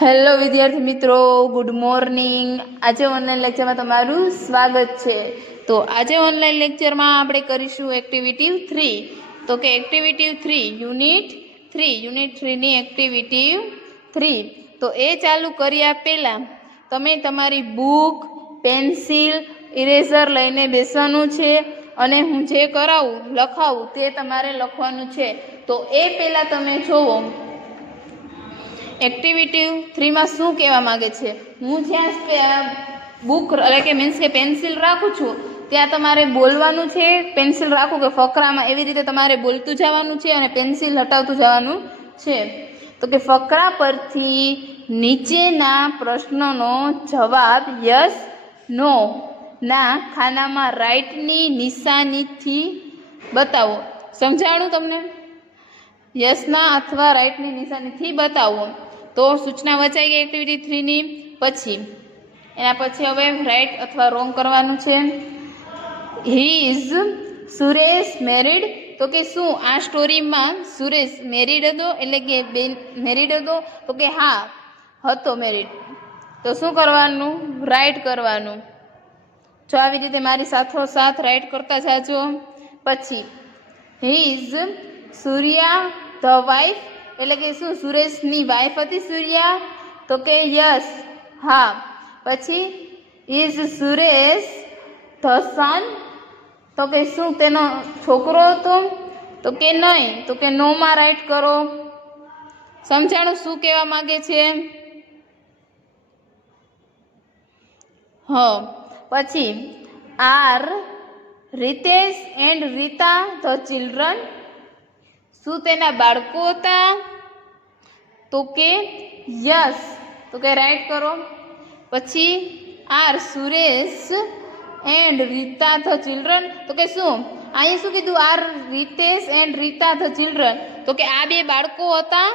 Hello વિદ્યાર્થી મિત્રો, good morning. આજે ઓનલાઈન લેક્ચરમાં તમારું સ્વાગત છે। તો આજે ઓનલાઈન લેક્ચરમાં આપણે કરીશું એક્ટિવિટી 3। તો કે એક્ટિવિટી 3 યુનિટ 3 ની એક્ટિવિટી 3। તો એ ચાલુ કર્યા પહેલાં તમે તમારી બુક, પેન્સિલ, ઇરેઝર લઈને બેસવાનું છે અને હું જે કરાવું લખાવું તે તમારે લખવાનું છે। તો એ પહેલાં તમે જોવો એક્ટિવિટી 3 માં શું કહેવા માગે છે। હું જ્યાં બુક એટલે કે મીન્સ કે પેન્સિલ રાખું છું ત્યાં તમારે બોલવાનું છે। પેન્સિલ રાખું કે ફકરામાં એવી રીતે તમારે બોલતું જવાનું છે અને પેન્સિલ હટાવતું જવાનું છે। તો કે ફકરા પરથી નીચેના પ્રશ્નોનો જવાબ યસ નો ના ખાનામાં રાઈટની નિશાનીથી બતાવો। સમજાણું તમને? યસના અથવા રાઈટની નિશાનીથી બતાવો। તો સૂચના વચાઈ ગઈ એક્ટિવિટી 3 ની। પછી એના પછી હવે રાઈટ અથવા રોંગ કરવાનું છે। હી ઇઝ સુરેશ મેરીડ? તો કે શું આ સ્ટોરીમાં સુરેશ મેરીડ હતો, એટલે કે મેરીડ હતો? તો કે હા હતો મેરીડ। તો શું કરવાનું? રાઈટ કરવાનું। જો આવી રીતે મારી સાથોસાથ રાઈટ કરતા જાજો। પછી he is Surya the wife? એટલે કે શું સુરેશની વાઇફ હતી સૂર્યા? તો કે યસ હા। પછી ઇઝ સુરેશ ધ સન? તો કે શું તેનો છોકરો હતો? તો કે નહીં। તો કે નોમાં રાઈટ કરો। સમજાણું શું કહેવા માંગે છે? પછી are Ritesh and Rita the children? શું તેના બાળકો હતા? તો કે યસ। તો કે રાઈટ કરો। પછી are Suresh and Rita the children? તો કે શું અહીંયા શું કીધું? Are Ritesh and Rita the children? તો કે આ બે બાળકો હતા?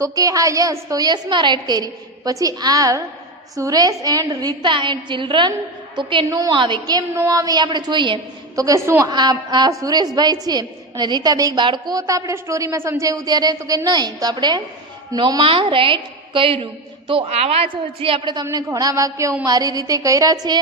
તો કે હા યસ। તો યસમાં રાઈટ કરી। પછી are Suresh and Rita and children? તો કે નો આવે। કેમ નો આવે એ આપણે જોઈએ। તો કે શું આ સુરેશભાઈ છે અને રીતા બે બાળકો હતા આપણે સ્ટોરીમાં સમજાવ્યું ત્યારે? તો કે નહીં। તો આપણે નોમાં રાઈટ કર્યું। તો આવા જ હજી આપણે તમને ઘણા વાક્યો હું મારી રીતે કર્યા છે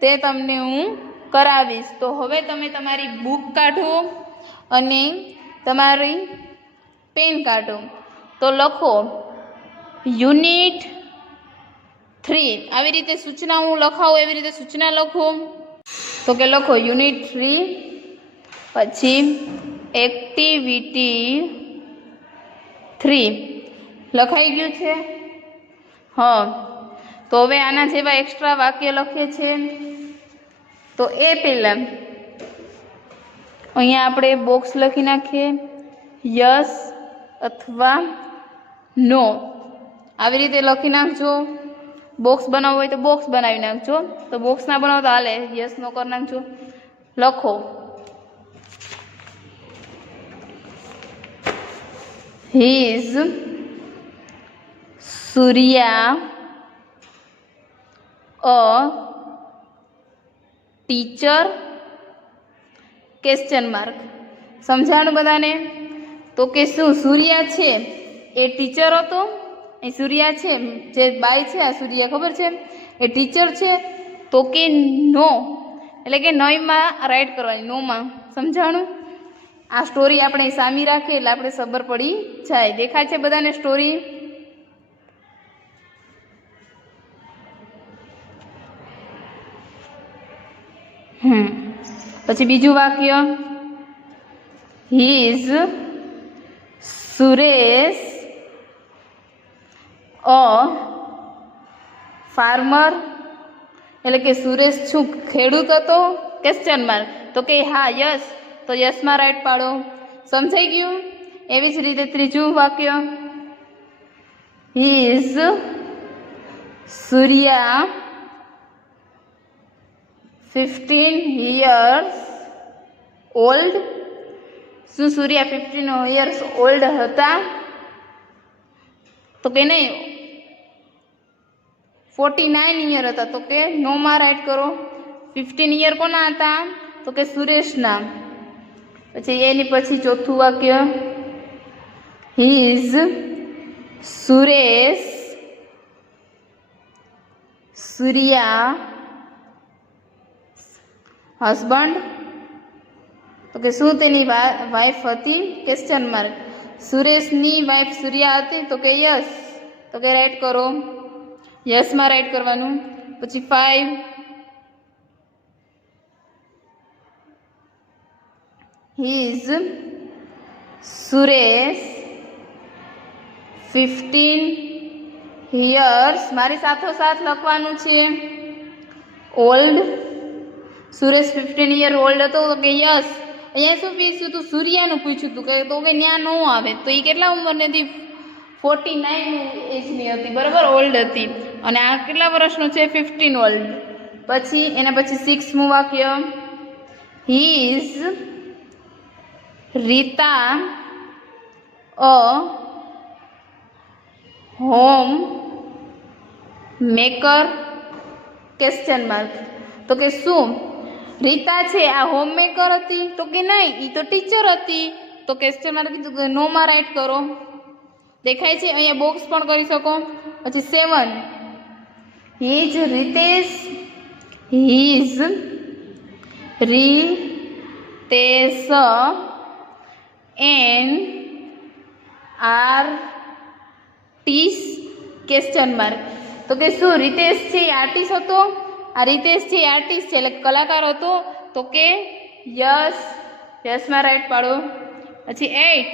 તે તમને હું કરાવીશ। તો હવે તમે તમારી બુક કાઢો અને તમારી પેન કાઢો। તો લખો યુનિટ 3। આવી રીતે સૂચના હું લખાવું એવી રીતે સૂચના લખો। તો કે લખો યુનિટ 3 પછી એક્ટિવિટી 3 લખાઈ ગયું છે? તો હવે આના જેવા એક્સ્ટ્રા વાક્ય લખીએ છીએ। તો એ પહેલાં અહીંયા આપણે બોક્સ લખી નાખીએ યસ અથવા નો આવી રીતે લખી નાખજો। બોક્સ બનાવવું હોય તો બોક્સ બનાવી નાખજો। તો બોક્સ ના બનાવો તો હાલે, યસ નો કરી નાખજો। લખો he is Surya a teacher? Question mark. સમજાણું બધાને? તો કે શું સૂર્યા છે એ ટીચર હતો? એ સૂર્યા છે જે બાય છે, આ સૂર્યા ખબર છે એ ટીચર છે? તો કે નો, એટલે કે નયમાં રાઈટ કરવાની, નોમાં। સમજાણું? આ સ્ટોરી આપણે સામી રાખીએ એટલે આપણે ખબર પડી જાય। દેખાય છે બધાને સ્ટોરી? પછી બીજું વાક્ય he is Suresh a farmer? એટલે કે સુરેશ શું ખેડૂત હતો? Question mark. તો કે હા યસ। તો યસમાં રાઈટ પાડો। સમજાઈ ગયું? એવી જ રીતે ત્રીજું વાક્ય he is Surya 15 years old? શું સૂર્યા 15 years old હતા? તો કે નહીં, 49 year હતા। તો કે નોમાં રાઈટ કરો। 15 year કોના હતા? તો કે સુરેશના। પછી એની પછી ચોથું વાક્ય he is Suresh Surya husband, તો કે શું તેની વાઈફ હતી? Question mark. સુરેશની વાઈફ સૂર્યા હતી? તો કે યસ. તો કે રાઈટ કરો. યસમાં રાઈટ કરવાનું. પછી 5 હિઝ સુરેશ 15 years, મારી સાથોસાથ લખવાનું છે ઓલ્ડ. સુરેશ 15 year ઓલ્ડ હતો? તો કે યસ. અહીંયા શું પૂછ્યું તું? સૂર્યાનું પૂછ્યું તું કે તો કે ન્યા ન આવે. તો એ કેટલા ઉંમરની હતી? 49 એજની હતી, બરાબર, ઓલ્ડ હતી. અને આ કેટલા વર્ષનો છે? 15 ઓલ્ડ. પછી એના પછી 6મું વાક્ય, he is Rita a home maker? Question mark. તો કે શું રીતા છે આ હોમ મેકર હતી? તો કે નહીં, એ તો ટીચર હતી. તો ક્વેશ્ચન માર્ક કીધું કે નોમાં રાઈટ કરો. દેખાય છે? અહીંયા બોક્સ પણ કરી શકો. પછી 7 his Ritesh, his Ritesh an artist? Question mark. તો કે શું રીતેશ છે એ આર્ટિસ્ટ હતો? આ રીતેશ છે એ આર્ટિસ્ટ છે એટલે કલાકાર હતો? તો કે યસ. યસમાં રાઈટ પાડો. પછી 8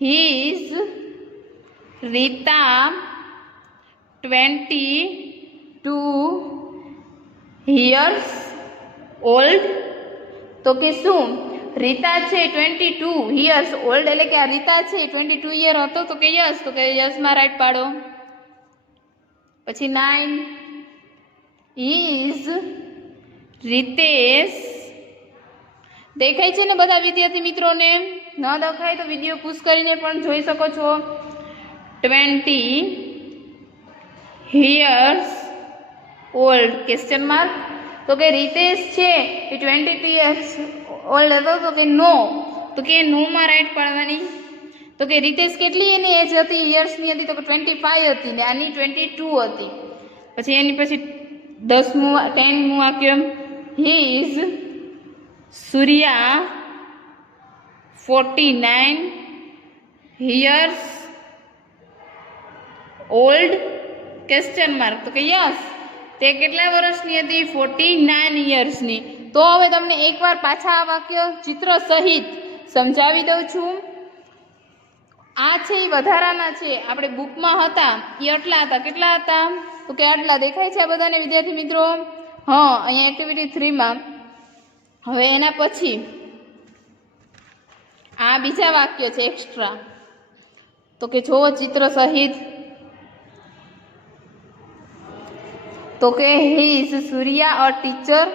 હિઝ રીતા 22 years ઓલ્ડ? તો કે શું રીતા છે 22 years ઓલ્ડ એટલે કે આ રીતા છે 22 યર હતો? તો કે યસ. તો કે યસમાં રાઈટ પાડો. પછી 9 ઇઝ રીતેશ, દેખાય છે ને બધા વિદ્યાર્થી મિત્રોને? ન દેખાય તો વિડીયો પુશ કરીને પણ જોઈ શકો છો. 20 years ઓલ્ડ? Question mark. તો કે રીતેશ છે એ 22 years ઓલ્ડ હતો? તો કે નો. તો કે નોમાં રાઈટ પાડવાની. તો કે રીતેશ કેટલી એની એજ હતી, યર્સની હતી? તો કે 25 હતી ને આની 22 હતી. પછી એની પછી 10મું વાક્ય, he is Surya 49 years old? Question mark. તો કે યસ. તે કેટલા વર્ષની હતી? 49 યર્સની. તો હવે તમને એકવાર પાછા આ વાક્ય ચિત્ર સહિત સમજાવી દઉં છું. આ છે એ વધારાના છે, આપણે બુકમાં હતા એ આટલા હતા. કેટલા હતા? તો કે આટલા. દેખાય છે આ બધાને વિદ્યાર્થી મિત્રો? હા, અહીંયા એક્ટિવિટી 3માં. હવે એના પછી આ બીજા વાક્ય છે એક્સ્ટ્રા. તો કે જોવો ચિત્ર સહિત. તો કે he is Surya a teacher?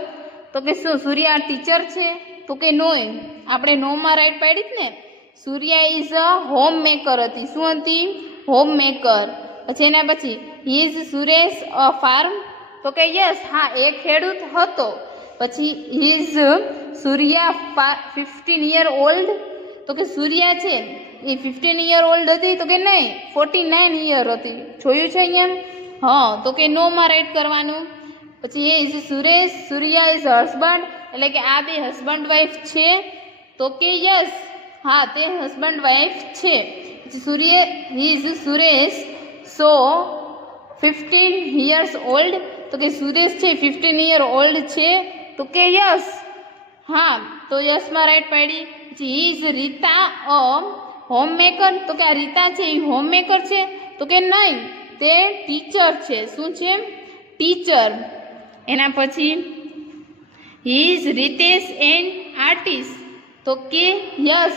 તો કે શું સૂર્યા ટીચર છે? તો કે નોય. આપણે નોમાં રાઈટ પાડી જ ને. સૂર્યા ઇઝ અ હોમ મેકર હતી. શું હતી? Home maker. પછી એના પછી હી ઇઝ સુરેશ અ ફાર્મ? તો કે યસ, હા એ ખેડૂત હતો. પછી he is Surya 15 year old? તો કે સૂર્યા છે એ 15 year ઓલ્ડ હતી? તો કે નહીં, 49 year હતી. જોયું છે અહીંયા? હા, તો કે નોમાં રાઈટ કરવાનું. પછી એ is Suresh, Surya is husband એટલે કે આ બે હસબન્ડ વાઈફ છે? તો કે યસ, હા તે હસબન્ડ વાઈફ છે. પછી હી is Suresh so 15 years old? તો કે સુરેશ છે 15 year ઓલ્ડ છે? તો કે યસ, હા તો યસમાં રાઈટ પાડી. પછી he is Rita a home maker? તો કે આ રીતા છે એ હોમ મેકર છે? તો કે નહીં, તે ટીચર છે. શું છે? ટીચર. એના પછી he is Ritesh an artist? તો કે યસ,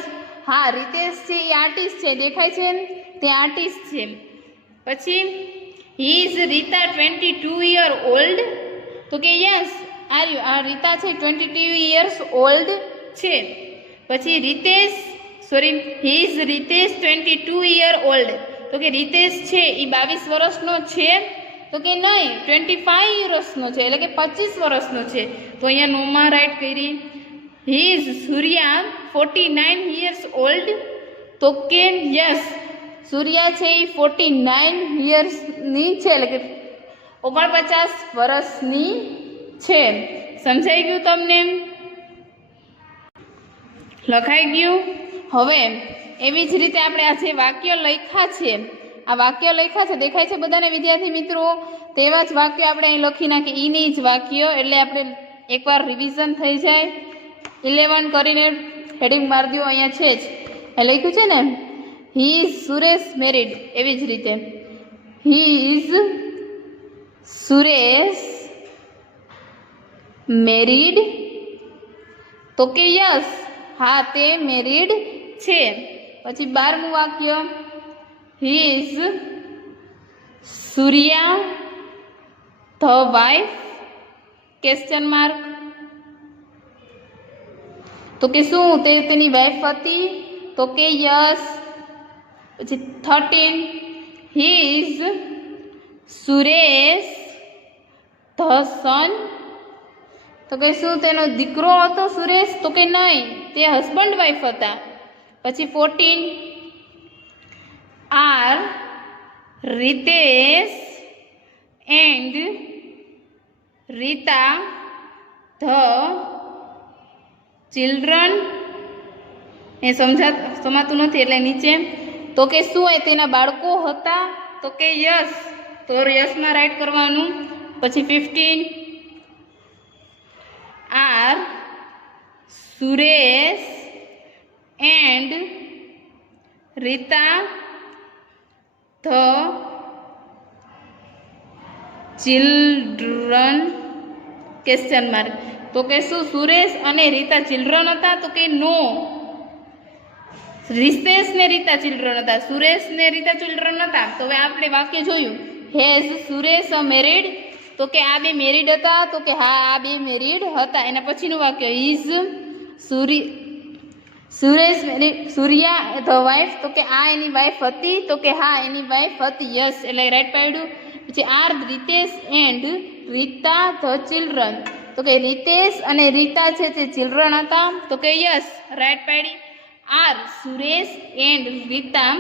હા રીતેશ છે એ આર્ટિસ્ટ છે. દેખાય છે? તે આર્ટિસ્ટ છે. પછી he is Rita 22 year old? તો કે યસ, આ રીતા છે 22 years ઓલ્ડ છે. પછી he is Ritesh 22 year old? તો કે રીતેશ છે એ 22 વર્ષનો છે? તો કે નહીં, 25 વર્ષનો છે એટલે કે 25 વર્ષનો છે. તો અહીંયા નોમાં રાઈટ કરી. He is Surya 49 years old? તો કે યસ, સૂર્યા છે એ 49 yearsની છે એટલે કે 49 વર્ષની છે. સમજાઈ ગયું તમને? લખાઈ ગયું? હવે એવી જ રીતે આપણે આ જે વાક્ય લખ્યા છે, આ વાક્ય લખ્યા છે દેખાય છે બધાને વિદ્યાર્થી મિત્રો? તેવા જ વાક્ય આપણે અહીં લખી નાખીએ, ઈની જ વાક્ય, એટલે આપણે એકવાર રિવિઝન થઈ જાય. 11 કરીને હેડિંગ મારી દો, અહીંયા છે જ એ લખ્યું છે ને, હી ઇઝ સુરેશ મેરિડ. એવી જ રીતે હી ઇઝ સુરેશ મેરિડ. તો કે યસ, હા તે મેરિડ છે. પછી 12મું વાક્ય, he is Surya the wife question mark. તો કે શું તે તેની વાઇફ હતી? તો કે યસ. પછી 13, હી ઇઝ સુરેશ ધ સન. તો કે શું તેનો દીકરો હતો સુરેશ? તો કે નહીં, તે હસબન્ડ વાઇફ હતા. પછી 14, are Ritesh and Rita the children. એ સમાતું નથી એટલે નીચે. તો કે શું એ તેના બાળકો હતા? તો કે યસ, તો યસમાં રાઈટ કરવાનું. પછી 15, are Suresh and Rita the children question mark. તો કે શું સુરેશ અને રીતા ચિલ્ડ્રન હતા? તો કે નો, રીતેશ ને રીતા ચિલ્ડ્રન હતા, સુરેશ ને રીતા ચિલ્ડ્રન હતા. તો હવે આપણે વાક્ય જોયું, હેઝ સુરેશ મેરિડ. તો કે આ બે મેરિડ હતા? તો કે હા આ બે મેરિડ હતા. એના પછીનું વાક્ય, is Suresh Surya the wife. તો કે આ એની વાઇફ હતી? તો કે હા એની વાઇફ હતી. યસ, એટલે રાઈટ પાડ્યું. પછી are Ritesh and Rita the children. તો કે રીતેશ અને રીતા છે તે ચિલ્ડ્રન હતા? તો કે યસ, રાઈટ પાડી. Are Suresh and Rita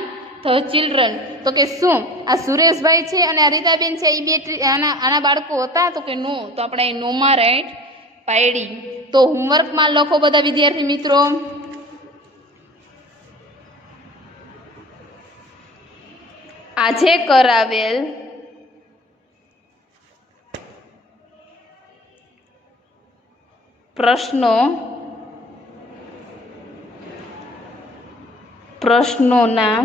the children. તો કે શું આ સુરેશભાઈ છે અને આ રીતાબેન છે એ બે આના બાળકો હતા? તો કે નો, તો આપણે અહીં નોમાં રાઈટ પાડી. તો હોમવર્કમાં લખો બધા વિદ્યાર્થી મિત્રો. આજે કરાવેલ પ્રશ્નોના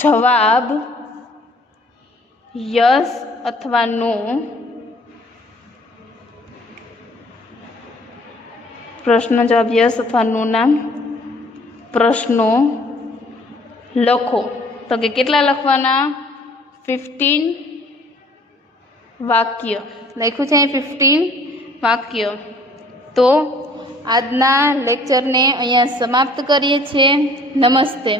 જવાબ યસ અથવા નો. પ્રશ્ન જવાબ યસ અથવા નો ના પ્રશ્નો લખો. તો કે કેટલા લખવાના? 15 વાક્ય લખ્યું છે, 15 વાક્ય. તો આજના લેક્ચરને અહીંયા સમાપ્ત કરીએ છીએ. નમસ્તે.